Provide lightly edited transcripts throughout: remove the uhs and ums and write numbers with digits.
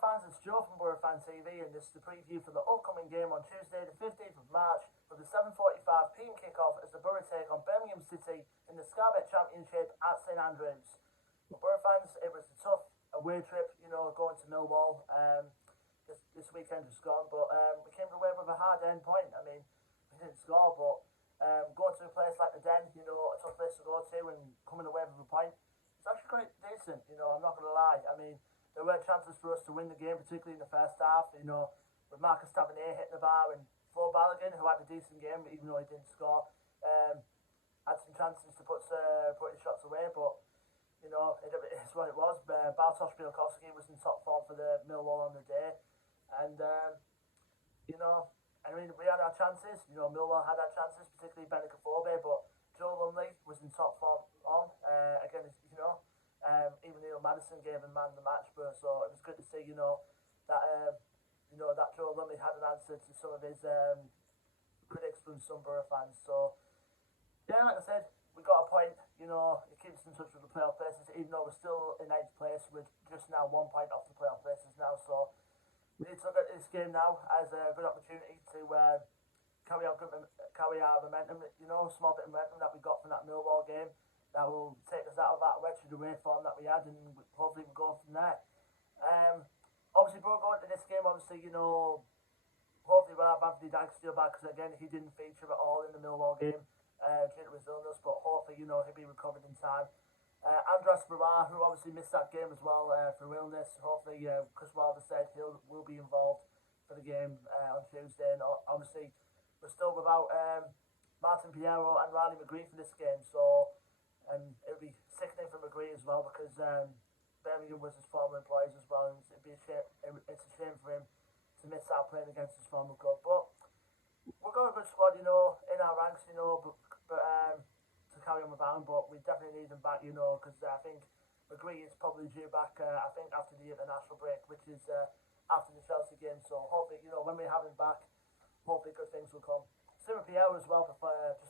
fans, it's Joe from Boro Fan TV, and this is the preview for the upcoming game on Tuesday the 15th of March with the 7:45pm kickoff as the Boro take on Birmingham City in the Scarbet Championship at St Andrews. For Boro fans, it was a tough away trip, going to Millwall. This weekend just gone, but we came away with a hard end point. I mean, we didn't score, but going to a place like the Den, a tough place to go to, and coming away with a point, it's actually quite decent, I'm not going to lie. I mean, there were chances for us to win the game, particularly in the first half, with Marcus Tavernier hitting the bar and Flo Balogun, who had a decent game, even though he didn't score, had some chances to put his shots away, but, it is what it was. Bartosz Białkowski was in top form for the Millwall on the day, and, we had our chances, Millwall had our chances, particularly Benik Afobe, but Joe Lumley was in top form again, even Neil Madison gave him man of the match, but so it was good to see, that Joe Lumley had an answer to some of his critics from some Boro fans. So yeah, like I said, we got a point. It keeps us in touch with the playoff places, even though we're still in 9th place. We're just now 1 point off the playoff places now. So we need to look at this game now as a good opportunity to carry our momentum. Small bit of momentum that we got from that Millwall game. That will take us out of that wretched away form that we had, and hopefully we'll go from there. Obviously, Boro going to this game, hopefully we'll have Anthony Dankstill back, because again, he didn't feature at all in the Millwall game due to his illness, but hopefully, he'll be recovered in time. Andras Barra, who obviously missed that game as well through illness, hopefully, Chris Wilder said will be involved for the game on Tuesday, and obviously, we're still without Martin Piero and Riley McGree for this game, so. And it would be sickening for McGree as well, because Birmingham was his former employees as well, and it'd be it's a shame for him to miss out playing against his former club. But we've got a good squad, in our ranks, but to carry on without him. But we definitely need him back, because I think McGree is probably due back. I think after the international break, which is after the Chelsea game. So hopefully, when we have him back, hopefully good things will come. Simon Pierre as well, just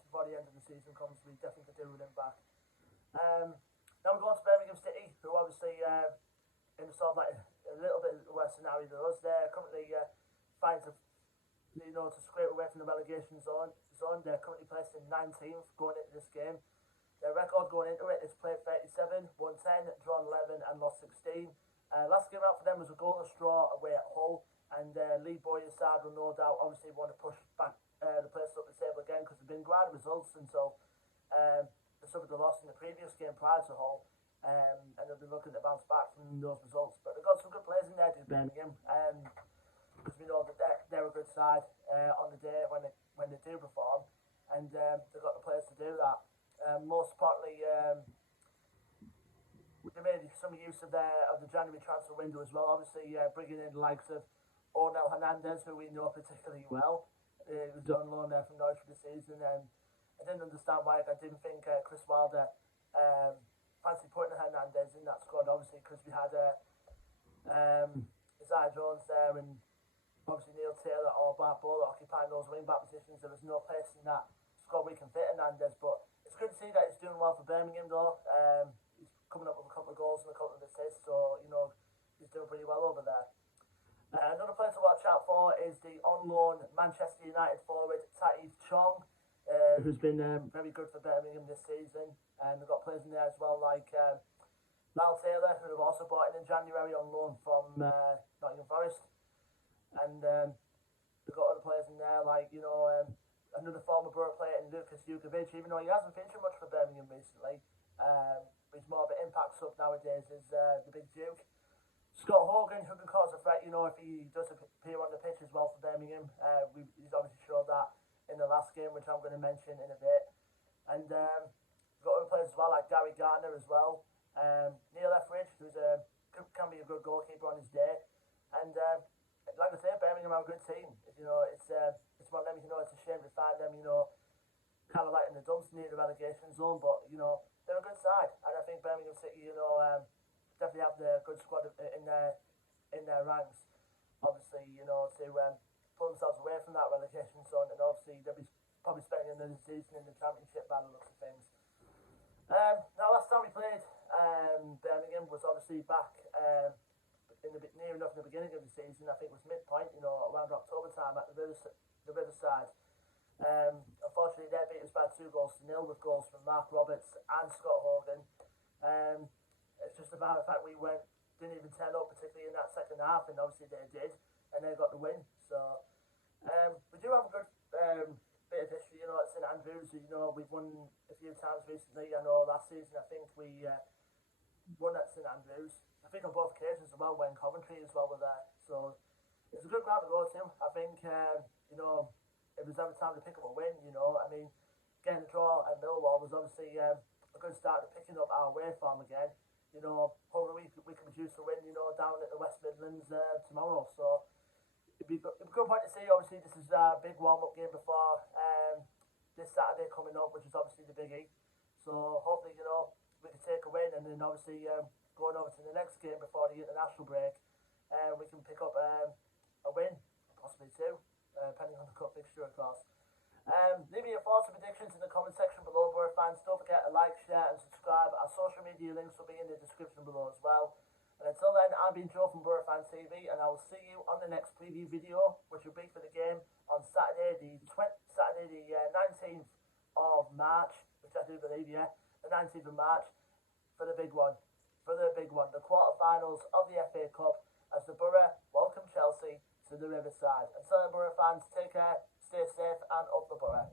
before the end of the season comes, we definitely could do with him back. Now we're going to Birmingham City, who obviously in sort of like a little bit worse scenario than us. They're currently trying to scrape away from the relegation zone. They're currently placed in 19th going into this game. Their record going into it is played 37, won 10, drawn 11, and lost 16. Last game out for them was a goalless draw away at Hull, and Lee Bowyer's side will no doubt obviously want to push back the place up the table again, because they've been grand results until they suffered a loss in the previous game prior to Hull, and they'll be looking to bounce back from those results. But they've got some good players in there to Birmingham, because we know that they're a good side on the day when they do perform, and they've got the players to do that. Most importantly, they made some use of the January transfer window as well. Obviously, bringing in the likes of Ornel Hernandez, who we know particularly well. He was on loan there from Norwich for the season, and I didn't understand why. I didn't think Chris Wilder fancied putting Hernandez in that squad, obviously, because we had Isaiah Jones there, and obviously Neil Taylor or Bart Bowler occupying those wing-back positions. There was no place in that squad we can fit Hernandez, but it's good to see that he's doing well for Birmingham, though. He's coming up with a couple of goals and a couple of assists, so, he's doing pretty well over there. Another player to watch out for is the on-loan Manchester United forward Taif Chong, who's been very good for Birmingham this season. And they've got players in there as well like Lyle Taylor, who they've also brought in January on loan from Nottingham Forest. And they've got other players in there like, another former Boro player in Lucas Jukovic, even though he hasn't featured much for Birmingham recently. He's more of an impact sub nowadays, is the Big Duke. Scott Hogan, who can cause a threat, if he does appear on the pitch as well for Birmingham. He's obviously showed that in the last game, which I'm going to mention in a bit. And we've got other players as well, like Gary Gardner as well. Neil Etheridge, who's can be a good goalkeeper on his day. And like I say, Birmingham are a good team. It's one of them, it's a shame to find them, kind of like in the dumps near the relegation zone, but, they're a good side. And I think Birmingham City, definitely have the good squad in their ranks, obviously, to pull themselves away from that relegation zone, and obviously they'll be probably spending another season in the Championship by the looks of things. Now, last time we played Birmingham was obviously back near enough in the beginning of the season. I think it was midpoint, you know, around October time at the Riverside. Unfortunately, they beat us by 2-0 with goals from Mark Roberts and Scott Hogan. It's just about the fact we didn't even turn up, particularly in that second half, and obviously they did, and they got the win. So we do have a good bit of history, you know, at St Andrews. You know, we've won a few times recently. I know last season I think we won at St Andrews. I think on both occasions as well, when Coventry as well were there. So it's a good ground to go to. I think, you know, it was every time to pick up a win, you know. I mean, getting a draw at Millwall was obviously a good start to picking up our away form again. You know, hopefully we can produce a win, you know, down at the West Midlands tomorrow. So it'd be a good point to see. Obviously, this is a big warm-up game before this Saturday coming up, which is obviously the biggie. So hopefully, you know, we can take a win, and then obviously going over to the next game before the international break, we can pick up a win, possibly two, depending on the cup fixture, of course. Leave me your thoughts and predictions in the comment section below, Boro fans. Don't forget to like, share and subscribe. Our social media links will be in the description below as well. And until then, I've been Joe from Boro Fan TV, and I will see you on the next preview video, which will be for the game on Saturday the 19th of March, which I do believe, yeah, the 19th of March, for the big one, the quarterfinals of the FA Cup, as the Boro welcome Chelsea to the Riverside. Until then, Boro fans, take care, stay safe, and up the Boro.